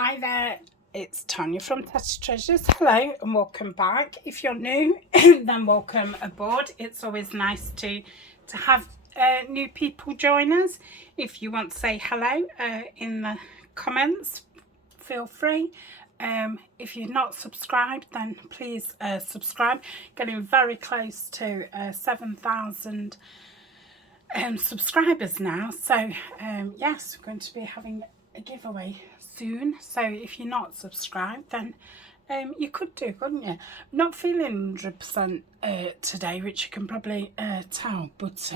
Hi there, it's Tanya from Tatty Treasures. Hello and welcome back. If you're new, then welcome aboard. It's always nice to have new people join us. If you want to say hello in the comments, feel free. If you're not subscribed, then please subscribe. Getting very close to 7,000 subscribers now. So yes, we're going to be having a giveaway soon. So if you're not subscribed, then you could do, couldn't you? I'm not feeling 100% today, which you can probably tell, but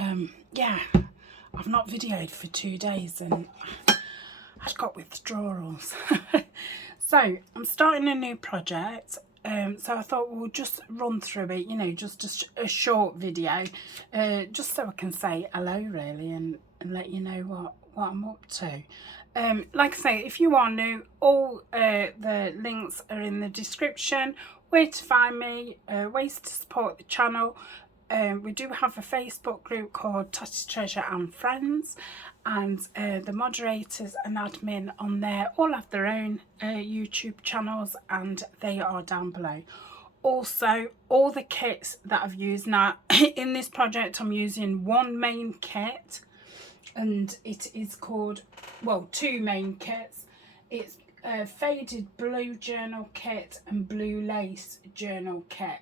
yeah, I've not videoed for 2 days and I've got withdrawals. So I'm starting a new project. So I thought we'll just run through it, you know, just a short video, just so I can say hello really and let you know what I'm up to. Like I say, if you are new, all the links are in the description, where to find me, ways to support the channel. We do have a Facebook group called Tatty Treasure and Friends, and the moderators and admin on there all have their own YouTube channels, and they are down below. Also, all the kits that I've used now in this project, I'm using one main kit, and it is called, well, two main kits. It's a faded blue journal kit and blue lace journal kit,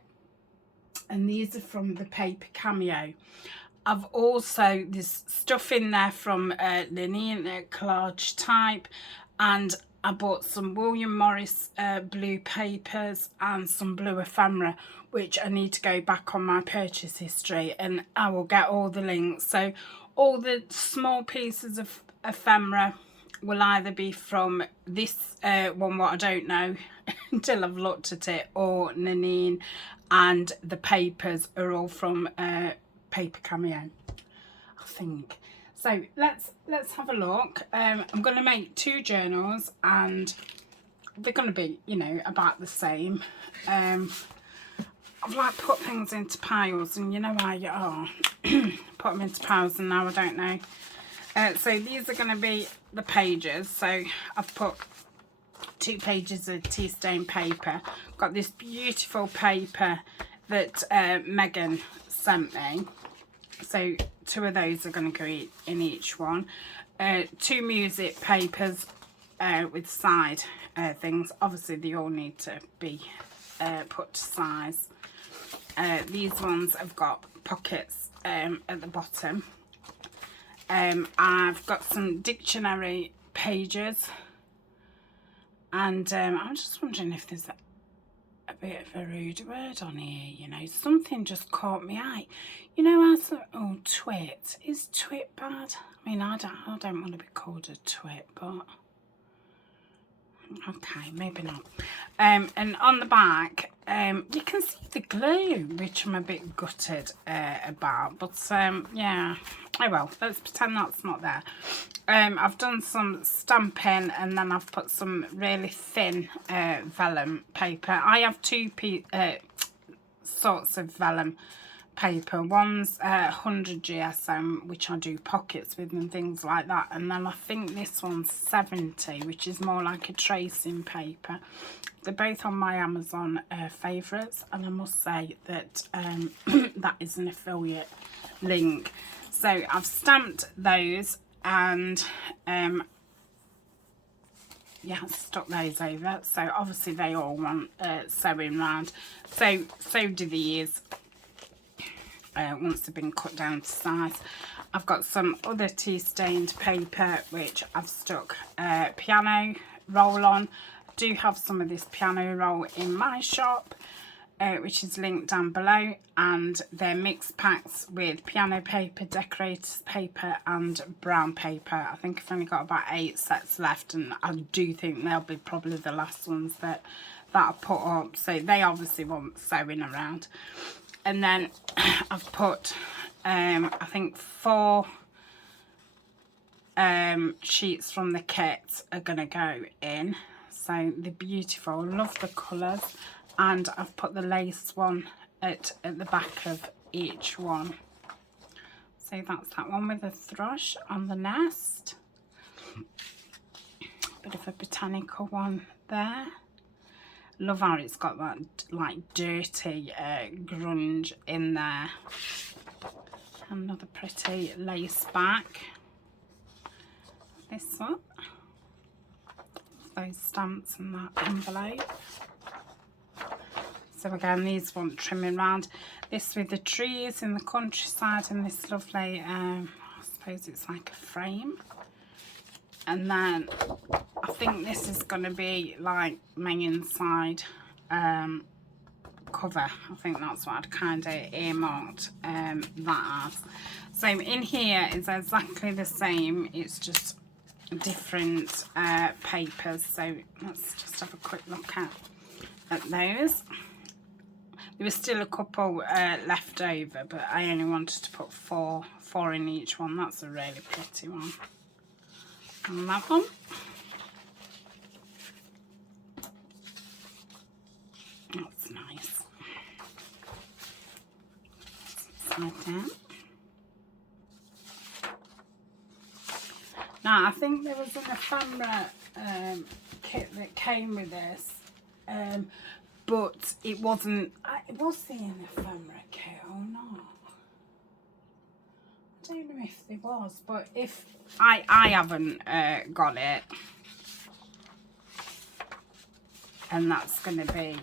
and these are from the paper Cameo. I've also, there's stuff in there from Linear Collage Type, and I bought some William Morris blue papers and some blue ephemera, which I need to go back on my purchase history, and I will get all the links. So all the small pieces of ephemera will either be from this one, what I don't know until I've looked at it, or Nanine, and the papers are all from Paper Cameo, I think. So let's have a look. I'm going to make two journals, and they're going to be, you know, about the same. I've like put things into piles, and you know how you are. Put them into piles, and now I don't know. So these are going to be the pages. So I've put 2 pages of tea stain paper. Got this beautiful paper that Megan sent me. So 2 of those are going to go in each one. 2 music papers with side things. Obviously they all need to be put to size. These ones have got pockets at the bottom. I've got some dictionary pages, and I'm just wondering if there's a bit of a rude word on here, you know. Something just caught my eye. You know, as oh, twit. Is twit bad? I mean, I don't want to be called a twit, but okay, maybe not. And on the back, you can see the glue, which I'm a bit gutted about, but yeah, oh well, let's pretend that's not there. I've done some stamping, and then I've put some really thin vellum paper. I have 2 sorts of vellum paper. One's 100 GSM, which I do pockets with and things like that, and then I think this one's 70, which is more like a tracing paper. They're both on my Amazon favourites, and I must say that that is an affiliate link. So I've stamped those, and yeah, stuck those over. So obviously they all want sewing round. So do these. Once they've been cut down to size. I've got some other tea stained paper which I've stuck piano roll on. I do have some of this piano roll in my shop, which is linked down below, and they're mixed packs with piano paper, decorators paper and brown paper. I think I've only got about 8 sets left, and I do think they'll be probably the last ones that I put up. So they obviously want sewing around. And then I've put, I think 4 sheets from the kit are going to go in. So they're beautiful. Love the colours. And I've put the lace one at the back of each one. So that's that one with a thrush on the nest. Bit of another botanical one there. Love how it's got that like dirty grunge in there. Another pretty lace back. This one. Those stamps and that envelope. So again, these want trimming round. This with the trees in the countryside and this lovely, I suppose it's like a frame. And then I think this is going to be like my inside cover. I think that's what I'd kind of earmarked that as. So in here is exactly the same, it's just different papers. So let's just have a quick look at those. There was still a couple left over, but I only wanted to put four in each one. That's a really pretty one. And that one. That's nice. Slide down. Now, I think there was an ephemera kit that came with this, but it wasn't, was there an ephemera kit or not? I don't know if there was, but if I haven't got it, and that's going to be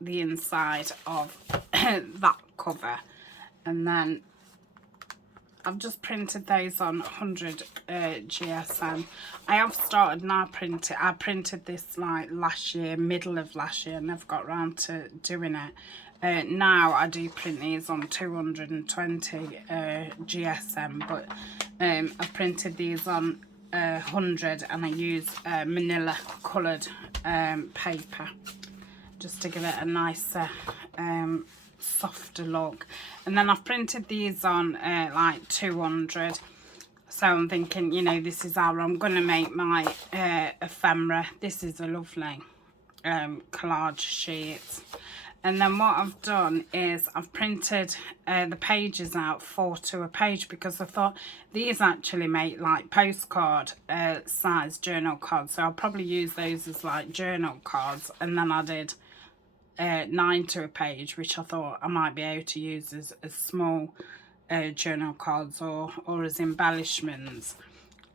the inside of that cover. And then I've just printed those on 100 GSM. I have started now printing. I printed this like last year, middle of last year, and I've got round to doing it. Now I do print these on 220 GSM, but I've printed these on 100, and I use manila coloured paper just to give it a nicer softer look. And then I've printed these on like 200, so I'm thinking, you know, this is how I'm going to make my ephemera. This is a lovely collage sheet. And then what I've done is I've printed the pages out 4 to a page, because I thought these actually make like postcard size journal cards, so I'll probably use those as like journal cards. And then I did 9 to a page, which I thought I might be able to use as small journal cards or as embellishments.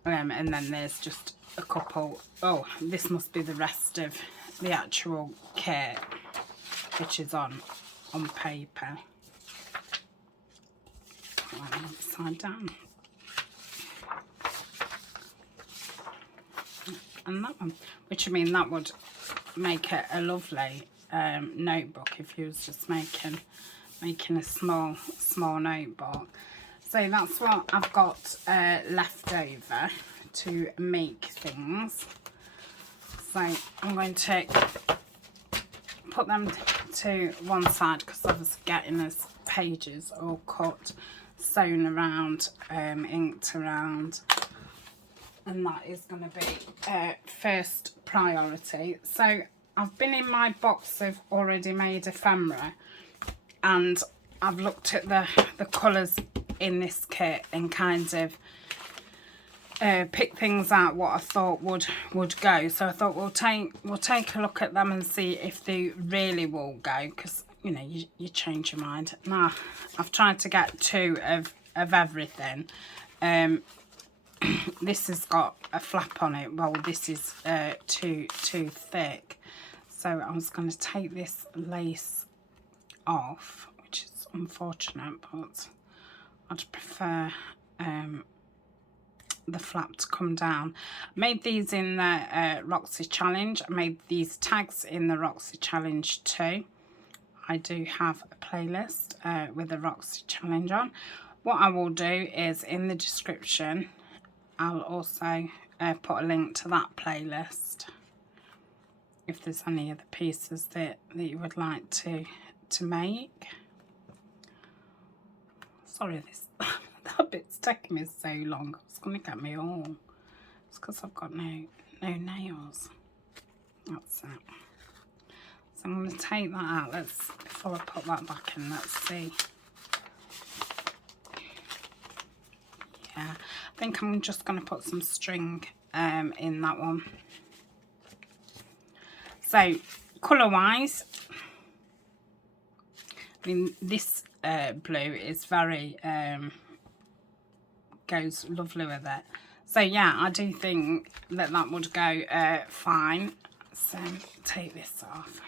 And then there's just a couple. Oh, this must be the rest of the actual kit, which is on paper. Upside down. And that one, which I mean, that would make it a lovely notebook if you was just making a small notebook. So that's what I've got left over to make things. So I'm going to put them to one side, because I was getting those pages all cut, sewn around, inked around, and that is going to be first priority. So I've been in my box of already made ephemera, and I've looked at the colours in this kit and kind of pick things out what I thought would go. So I thought we'll take a look at them and see if they really will go, because you know, you change your mind. Now I've tried to get 2 of everything. This has got a flap on it. Well, this is too thick, so I was going to take this lace off, which is unfortunate, but I'd prefer the flap to come down. I made these in the Roxy Challenge. I made these tags in the Roxy Challenge too. I do have a playlist with the Roxy Challenge on. What I will do is in the description I'll also put a link to that playlist if there's any other pieces that you would like to make. Sorry, that bit's taking me so long. It's going to get me all. It's because I've got no nails. That's it. So I'm going to take that out. Before I put that back in, let's see. Yeah, I think I'm just going to put some string in that one. So colour wise, I mean, this blue is very goes lovely with it. So yeah, I do think that that would go fine. So take this off.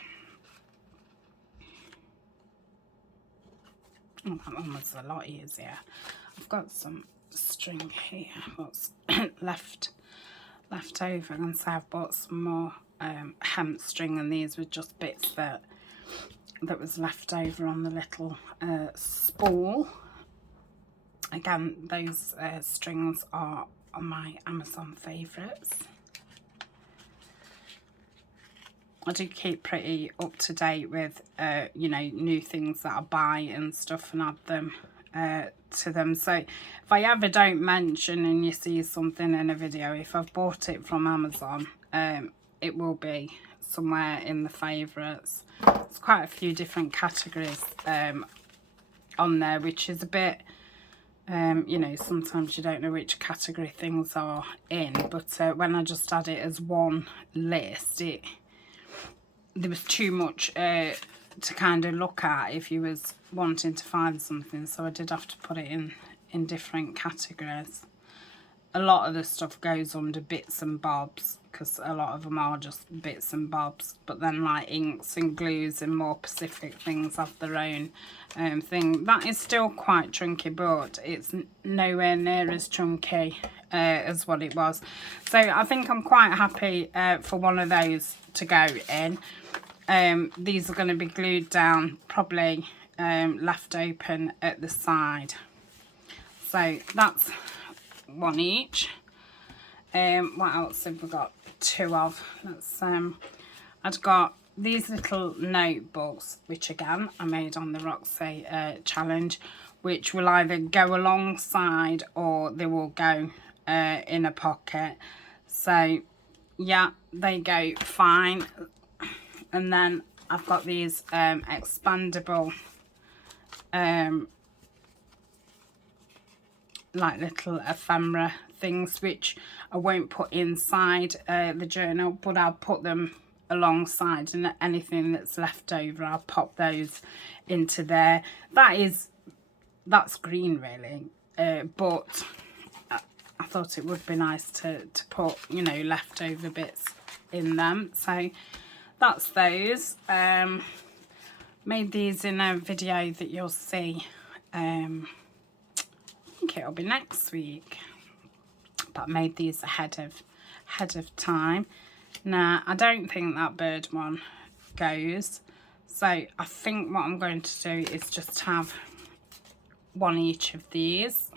Oh, that one was a lot easier. I've got some string here. What's left over, and so I've bought some more hemp string, and these were just bits that was left over on the little spool. Again, those strings are on my Amazon favourites. I do keep pretty up to date with, you know, new things that I buy and stuff, and add them to them. So if I ever don't mention and you see something in a video, if I've bought it from Amazon, it will be somewhere in the favourites. There's quite a few different categories on there, which is a bit, you know, sometimes you don't know which category things are in, but when I just add it as one list, there was too much to kind of look at if you was wanting to find something, so I did have to put it in different categories. A lot of the stuff goes under bits and bobs, because a lot of them are just bits and bobs, but then like inks and glues and more specific things have their own thing. That is still quite chunky, but it's nowhere near as chunky as what it was. So I think I'm quite happy for one of those to go in. These are going to be glued down, probably left open at the side. So that's one each. What else have we got? Two of. Let's I've got these little notebooks, which again I made on the Roxy challenge, which will either go alongside or they will go in a pocket. So yeah, they go fine. And then I've got these expandable like little ephemera things, which I won't put inside the journal, but I'll put them alongside, and anything that's left over I'll pop those into there. That's green really, but I thought it would be nice to put, you know, leftover bits in them. So that's those. Made these in a video that you'll see, I think it'll be next week, but I made these ahead of time. Now I don't think that bird one goes, so I think what I'm going to do is just have one each of these.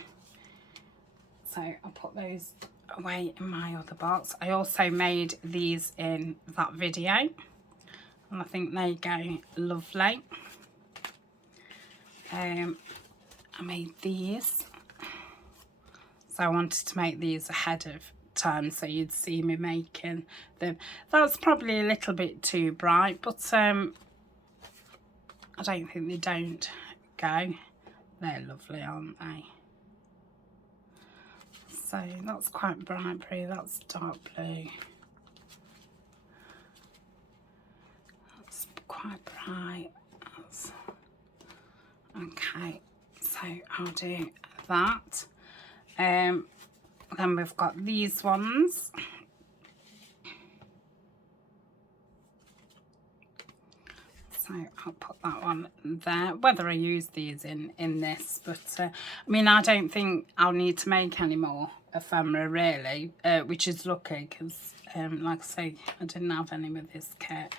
So I'll put those away in my other box. I also made these in that video, and I think they go lovely. I made these, so I wanted to make these ahead of time so you'd see me making them. That's probably a little bit too bright, but I don't think they don't go. They're lovely, aren't they? So that's quite bright blue, that's dark blue. That's quite bright. That's... okay, so I'll do that. Then we've got these ones. So I'll put that one there. Whether I use these in this, but I mean, I don't think I'll need to make any more ephemera really, which is lucky, because like I say, I didn't have any with this kit.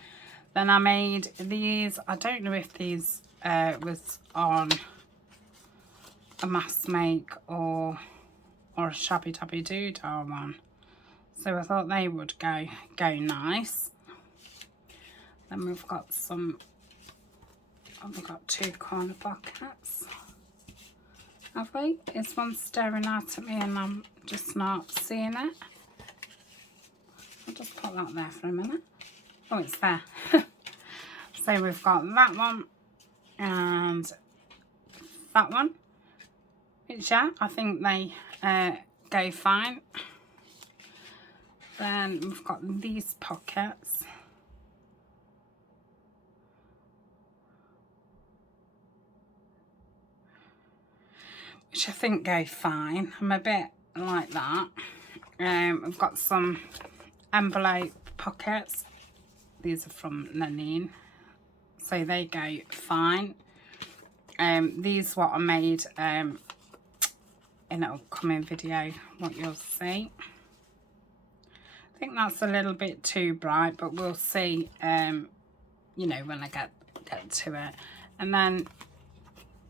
Then I made these. I don't know if these was on a mass make or a Shabby Dabby Doodah one, so I thought they would go nice. Then we've got some, we've got two corner pockets, have we? Is one staring out at me and I'm just not seeing it? I'll just put that there for a minute. Oh, it's there. So we've got that one and that one, which, yeah, I think they go fine. Then we've got these pockets. Which I think go fine. I'm a bit like that. I've got some envelope pockets. These are from Nanine. So they go fine. These what I made in an upcoming video, what you'll see. I think that's a little bit too bright, but we'll see, you know, when I get to it. And then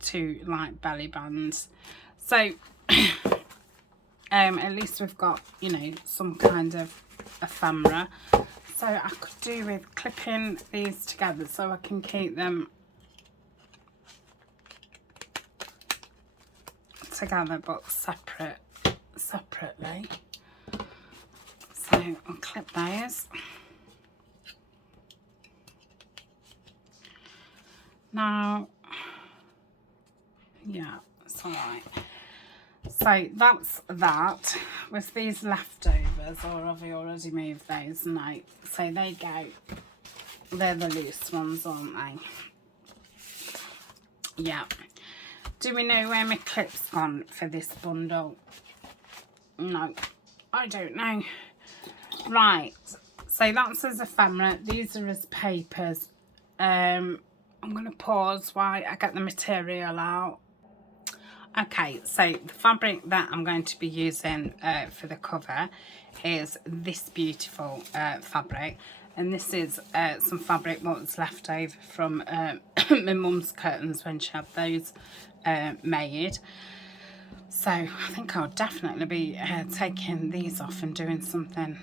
2 like belly bands. So at least we've got, you know, some kind of ephemera. So I could do with clipping these together so I can keep them together but separately. So I'll clip those. Now, yeah, it's all right. So that's that. With these leftovers, or have I already moved those? No. So they go, they're the loose ones, aren't they? Yeah. Do we know where my clip's gone for this bundle? No, I don't know. Right, so that's as ephemera. These are as papers. I'm going to pause while I get the material out. Okay, so the fabric that I'm going to be using for the cover is this beautiful fabric. And this is some fabric what was left over from my mum's curtains when she had those made. So I think I'll definitely be taking these off and doing something,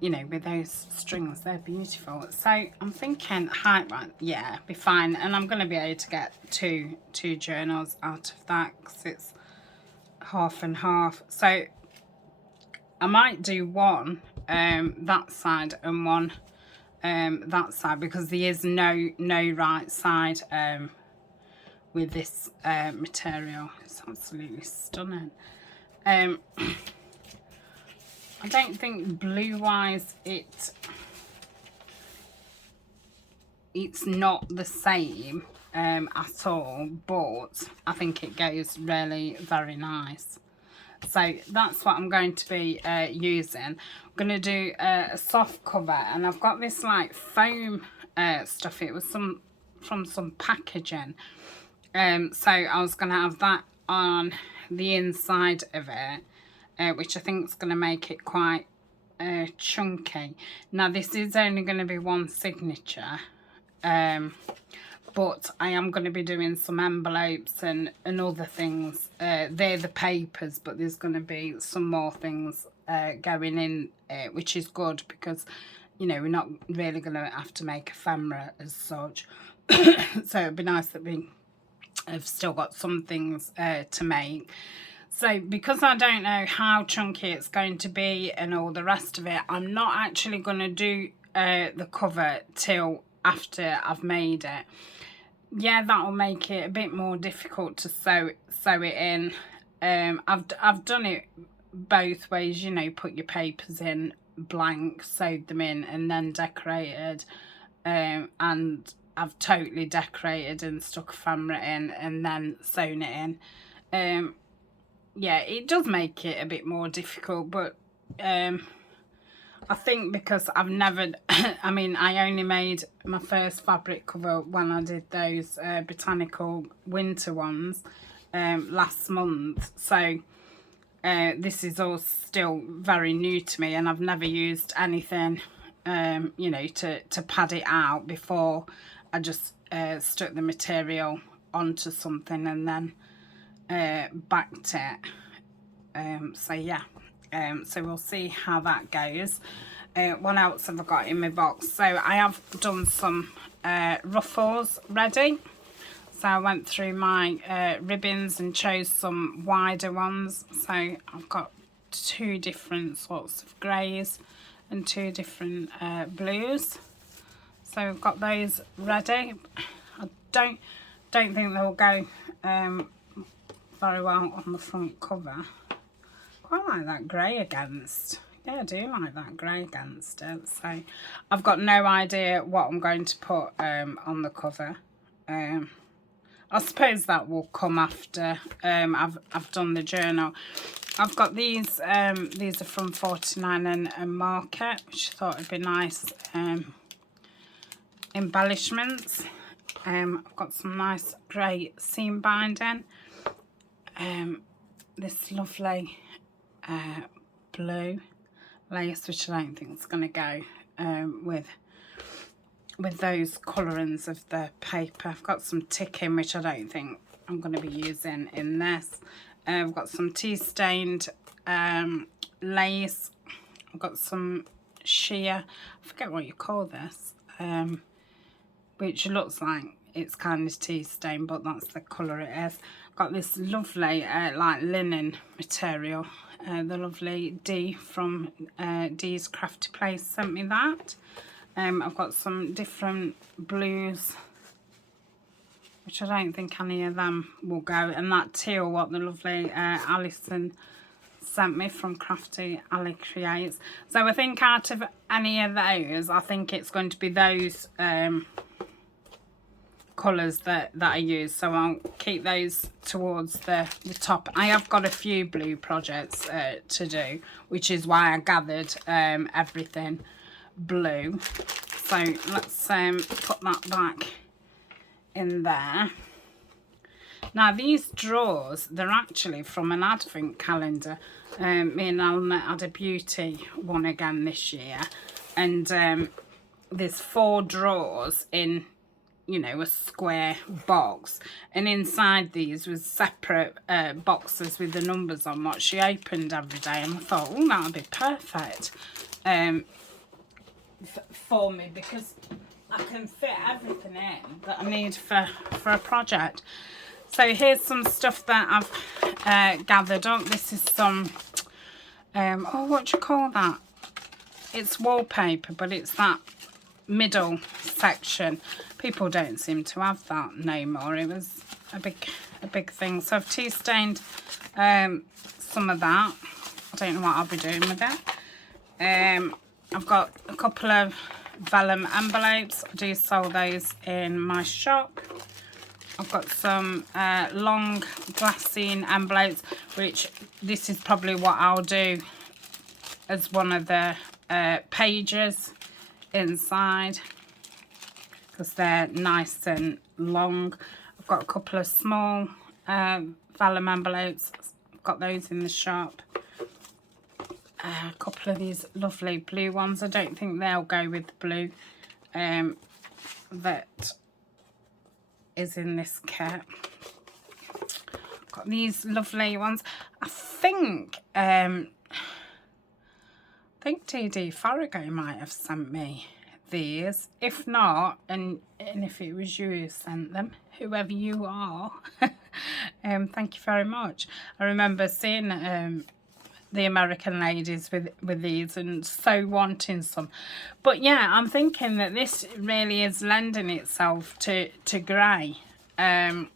you know, with those strings. They're beautiful. So I'm thinking height one, yeah, be fine. And I'm going to be able to get two journals out of that because it's half and half. So I might do one that side and one that side, because there is no right side with this material. It's absolutely stunning. I don't think blue wise it's not the same at all, but I think it goes really very nice. So that's what I'm going to be using. I'm going to do a soft cover, and I've got this like foam stuff. It was from some packaging. So I was going to have that on the inside of it, which I think is going to make it quite chunky. Now this is only going to be one signature, but I am going to be doing some envelopes and other things. They're the papers, but there's going to be some more things going in, which is good because, you know, we're not really going to have to make ephemera as such. So it'd be nice that I've still got some things to make. So because I don't know how chunky it's going to be and all the rest of it, I'm not actually going to do the cover till after I've made it. Yeah, that'll make it a bit more difficult to sew it in. I've done it both ways, you know, put your papers in blank, sewed them in, and then decorated. And I've totally decorated and stuck ephemera in and then sewn it in. Yeah, it does make it a bit more difficult, but I think because I've never, I mean, I only made my first fabric cover when I did those botanical winter ones last month. So this is all still very new to me, and I've never used anything, you know, to pad it out before. I just stuck the material onto something and then backed it. So yeah. So we'll see how that goes. What else have I got in my box? So I have done some ruffles ready. So I went through my ribbons and chose some wider ones. So I've got 2 different sorts of greys and 2 different blues. So I've got those ready. I don't think they'll go very well on the front cover. I like that grey against. Yeah, I do like that grey against it. So I've got no idea what I'm going to put on the cover. I suppose that will come after I've done the journal. I've got these are from 49 and Market, which I thought would be nice embellishments. I've got some nice grey seam binding. This lovely blue lace, which I don't think is going to go with those colourings of the paper. I've got some ticking, which I don't think I'm going to be using in this. I've got some tea stained lace. I've got some sheer, I forget what you call this, which looks like it's kind of tea stained, but that's the colour it is. I've got this lovely like linen material. The lovely Dee from Dee's Crafty Place sent me that. I've got some different blues, which I don't think any of them will go. And that teal, what the lovely Alison sent me from Crafty Ali Creates. So I think out of any of those, I think it's going to be those colours that I use. So I'll keep those towards the top. I have got a few blue projects to do, which is why I gathered everything blue. So let's put that back in there. Now these drawers, they're actually from an advent calendar. Me and Alma had a beauty one again this year, and there's 4 drawers in, you know, a square box, and inside these was separate boxes with the numbers on what she opened every day. And I thought, oh, that would be perfect for me, because I can fit everything in that I need for a project. So here's some stuff that I've gathered up. This is some, oh, what do you call that? It's wallpaper, but it's that middle section. People don't seem to have that no more. It was a big thing. So I've tea stained some of that. I don't know what I'll be doing with it. I've got a couple of vellum envelopes. I do sell those in my shop. I've got some long glassine envelopes, which this is probably what I'll do as one of the pages inside, because they're nice and long. I've got a couple of small vellum envelopes. I've got those in the shop. A couple of these lovely blue ones. I don't think they'll go with the blue that is in this kit. Got these lovely ones. I think TD Farrago might have sent me these. If not, and if it was you who sent them, whoever you are, thank you very much. I remember seeing the American ladies with these and so wanting some. But yeah, I'm thinking that this really is lending itself to grey. So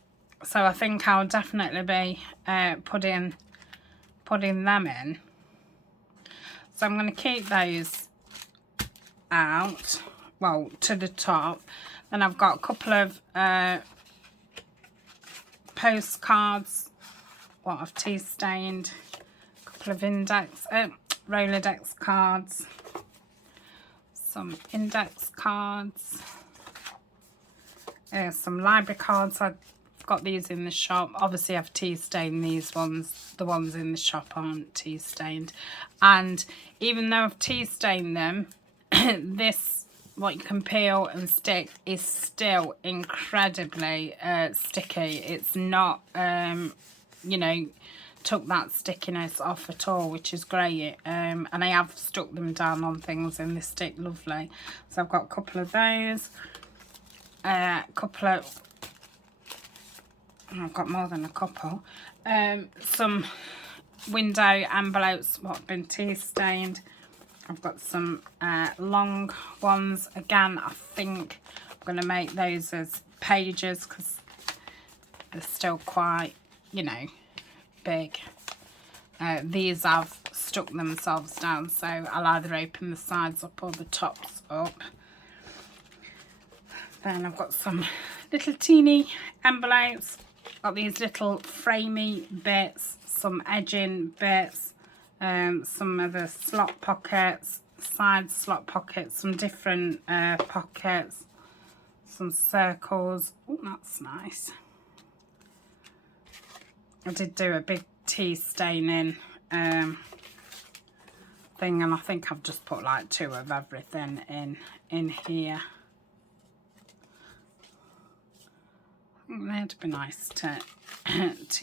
I think I'll definitely be putting them in. So I'm going to keep those out, well, to the top. Then I've got a couple of postcards, what I've tea stained, a couple of Rolodex cards, some index cards, some library cards. I've got these in the shop. Obviously I've tea stained these ones. The ones in the shop aren't tea stained. And even though I've tea stained them, this, what you can peel and stick, is still incredibly sticky. It's not, you know, took that stickiness off at all, which is great. And I have stuck them down on things and they stick lovely. So I've got a couple of those, a couple of, I've got more than a couple, some window envelopes what have been tea stained. I've got some long ones. Again, I think I'm going to make those as pages because they're still quite, you know, big. These I've stuck themselves down, so I'll either open the sides up or the tops up. Then I've got some little teeny envelopes, got these little framey bits, some edging bits, some of the slot pockets, side slot pockets, some different pockets, some circles. Oh, that's nice. I did do a big tea staining thing, and I think I've just put like 2 of everything in here. I think they'd be nice to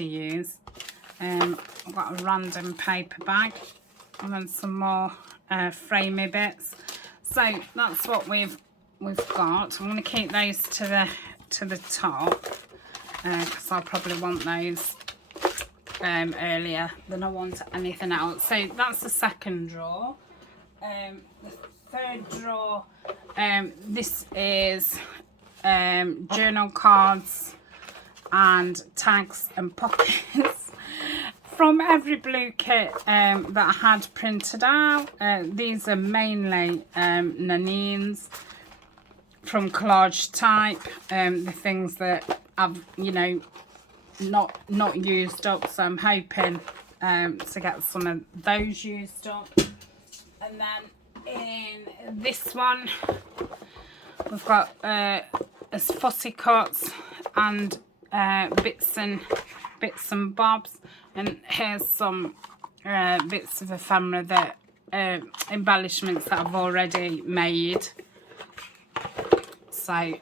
use. I've got a random paper bag and then some more framey bits. So that's what we've got. I'm going to keep those to the top because I'll probably want those earlier than I want anything else. So that's the second drawer. The third drawer, this is journal cards and tags and pockets from every blue kit that I had printed out. These are mainly Nanines from Collage Type, the things that I've, you know, not used up, so I'm hoping to get some of those used up. And then in this one we've got fussy cuts and bits and bobs, and here's some bits of ephemera that embellishments that I've already made. So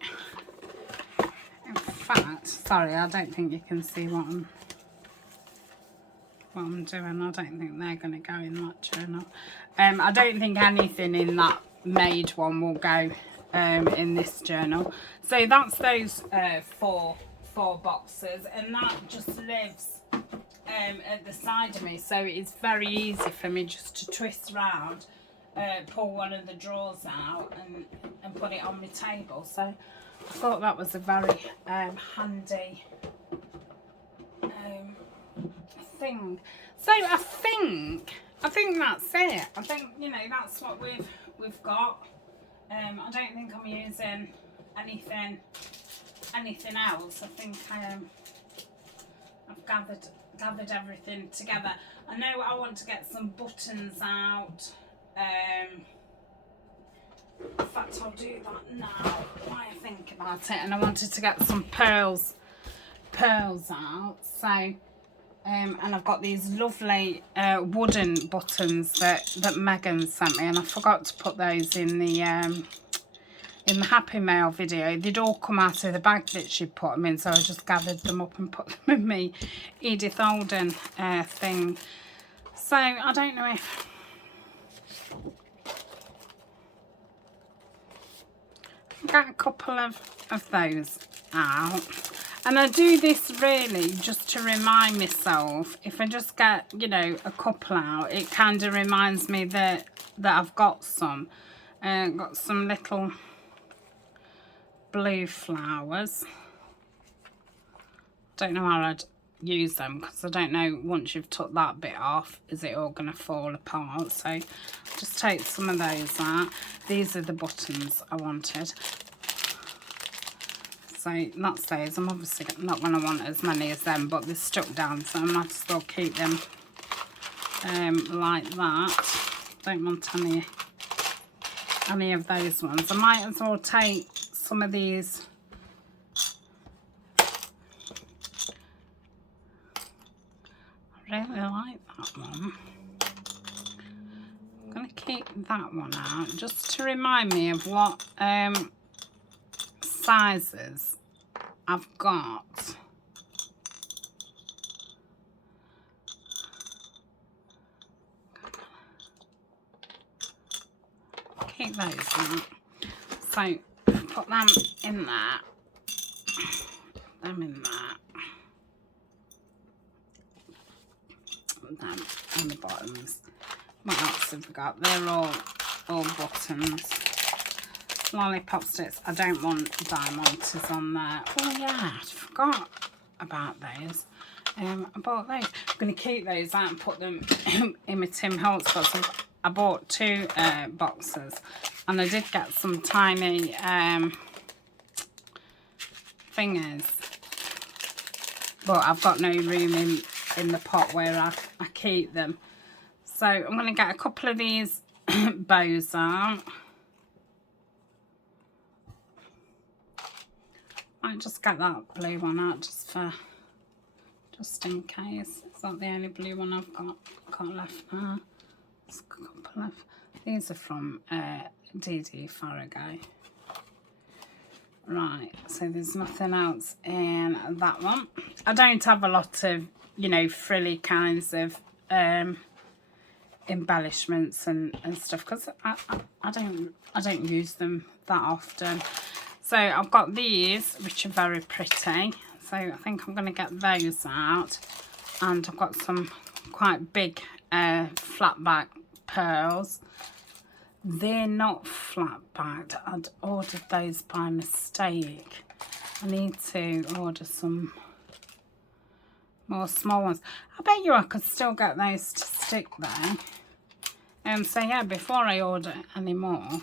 in fact, sorry, I don't think you can see what I'm doing. I don't think they're going to go in that journal. I don't think anything in that made one will go in this journal. So that's those four boxes, and that just lives at the side of me, so it's very easy for me just to twist round, pull one of the drawers out and put it on my table. So I thought that was a very handy thing. So I think that's it. I think, you know, that's what we've got. I don't think I'm using anything else. I think I've gathered everything together. I know I want to get some buttons out. In fact, I'll do that now while I think about it. And I wanted to get some pearls out. So and I've got these lovely wooden buttons that Megan sent me, and I forgot to put those in the Happy Mail video. They'd all come out of the bag that she put them in, so I just gathered them up and put them in my Edith Holden thing. So I don't know if I'll get a couple of those out. And I do this really just to remind myself. If I just get, you know, a couple out, it kind of reminds me that I've got some. Got some little blue flowers. Don't know how I'd use them, because I don't know, once you've took that bit off, is it all going to fall apart? So just take some of those out. These are the buttons I wanted. So that's those. I'm obviously not going to want as many as them, but they're stuck down, so I'm going to have to still keep them like that. Don't want any of those ones. I might as well take some of these. I really like that one. I'm going to keep that one out just to remind me of what sizes I've got. Keep those out. So put them in there, them in there, and them on the bottoms. What else have we got? They're all buttons. Lollipop sticks. I don't want diamonds on there. Oh yeah, I forgot about those. I bought those. I'm going to keep those out and put them in my Tim Holtz box. I bought 2 boxes, and I did get some tiny fingers, but I've got no room in the pot where I keep them. So I'm going to get a couple of these bows out. I just get that blue one out just in case. Is that the only blue one I've got left now? There's a couple of these are from DD Farrago. Right, so there's nothing else in that one. I don't have a lot of, you know, frilly kinds of embellishments and stuff, because I don't use them that often. So I've got these, which are very pretty. So I think I'm going to get those out. And I've got some quite big flat back pearls. They're not flat backed. I'd ordered those by mistake. I need to order some more small ones. I bet you I could still get those to stick there. So yeah, before I order any more,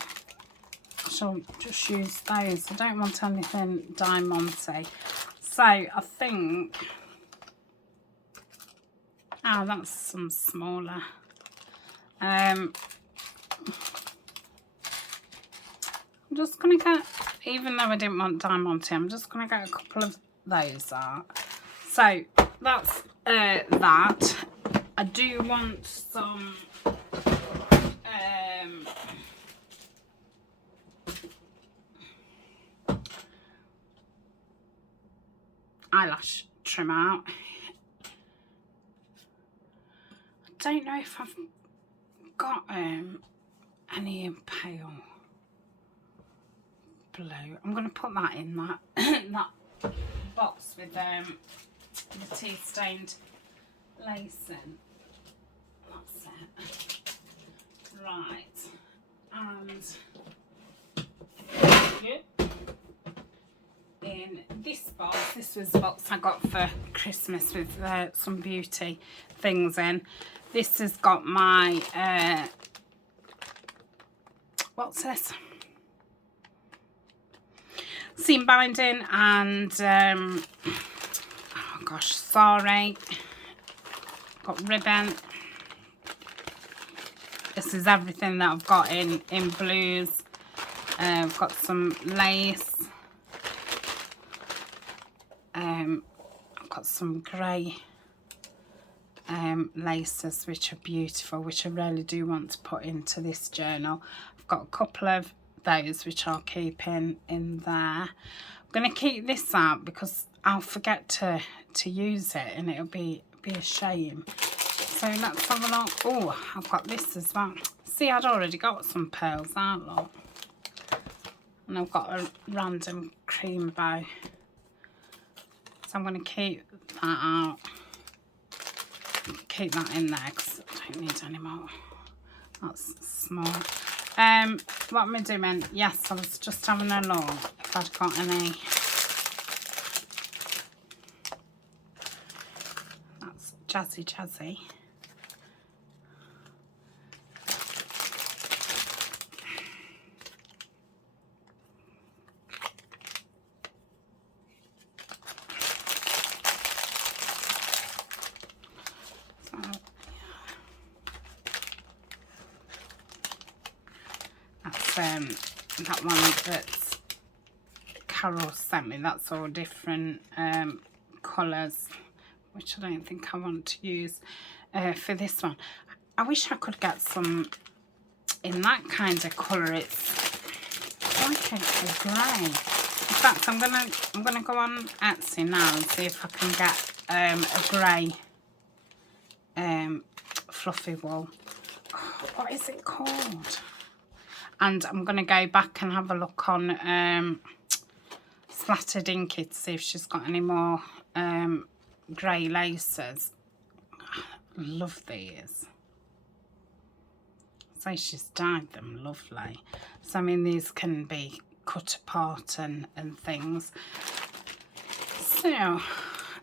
I shall just use those. I don't want anything diamante. So I think, oh, that's some smaller. I'm just going to get, even though I didn't want diamante, I'm just going to get a couple of those out. So that's that. I do want some eyelash trim out. I don't know if I've got any in pale blue. I'm going to put that in that that box with the tea stained lacing. That's it. Right, and in this box, this was the box I got for Christmas with some beauty things in. This has got my what's this? Seam binding and oh gosh, sorry. Got ribbon. This is everything that I've got in blues. I've got some lace. I've got some grey laces, which are beautiful, which I really do want to put into this journal. I've got a couple of those which I'll keep in there. I'm going to keep this out because I'll forget to use it, and it'll be a shame. So let's have a look. Oh, I've got this as well. See, I'd already got some pearls out, look. And I've got a random cream bow. So I'm going to keep that out. Keep that in there because I don't need any more. That's small. What am I doing? Yes, I was just having a look if I'd got any. That's jazzy. That one that Carol sent me, that's all different colours, which I don't think I want to use for this one. I wish I could get some in that kind of colour. It's like a grey. In fact, I'm gonna go on Etsy now and see if I can get a grey fluffy wool. Oh, what is it called? And I'm going to go back and have a look on Splattered Inky to see if she's got any more grey laces. Love these. So she's dyed them lovely. So I mean, these can be cut apart and things. So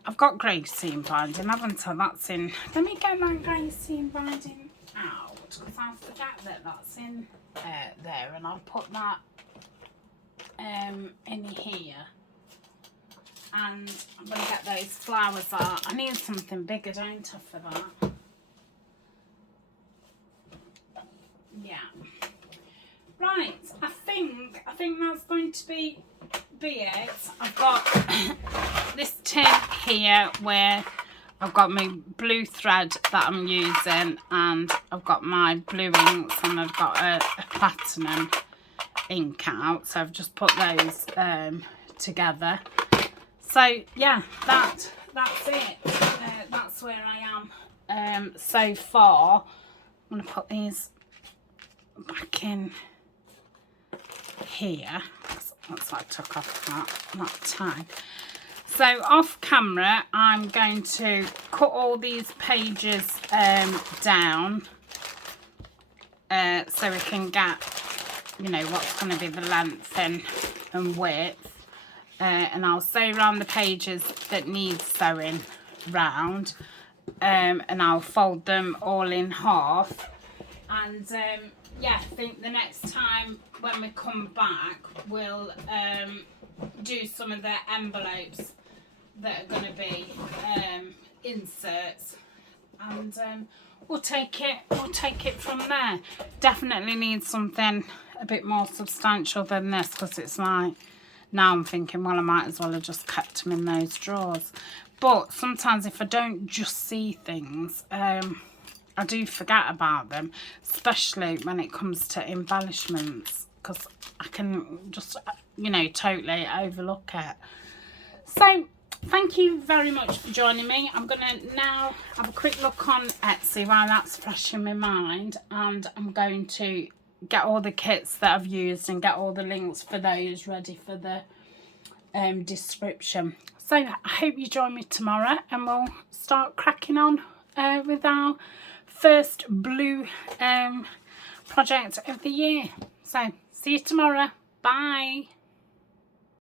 I've got grey seam binding, haven't I? That's in. Let me get that grey seam binding out, because I'll forget that that's in there, and I'll put that in here. And I'm going to get those flowers out. I need something bigger, don't I, for that? Yeah. Right, I think that's going to be it. I've got this tin here where I've got my blue thread that I'm using, and I've got my blue inks, and I've got a platinum ink out. So I've just put those together. So yeah, that's it. That's where I am so far. I'm going to put these back in here. Looks like I took off that tag. So off camera, I'm going to cut all these pages down so we can get, you know, what's going to be the length and width. And I'll sew around the pages that need sewing round, and I'll fold them all in half. And yeah, I think the next time when we come back, we'll do some of the envelopes that are going to be inserts, and we'll take it from there. Definitely need something a bit more substantial than this, because it's like, now I'm thinking, well, I might as well have just kept them in those drawers. But sometimes if I don't just see things, I do forget about them, especially when it comes to embellishments, because I can just, you know, totally overlook it. So thank you very much for joining me. I'm going to now have a quick look on Etsy while that's fresh in my mind, and I'm going to get all the kits that I've used and get all the links for those ready for the description. So I hope you join me tomorrow, and we'll start cracking on with our first blue project of the year. So see you tomorrow. Bye.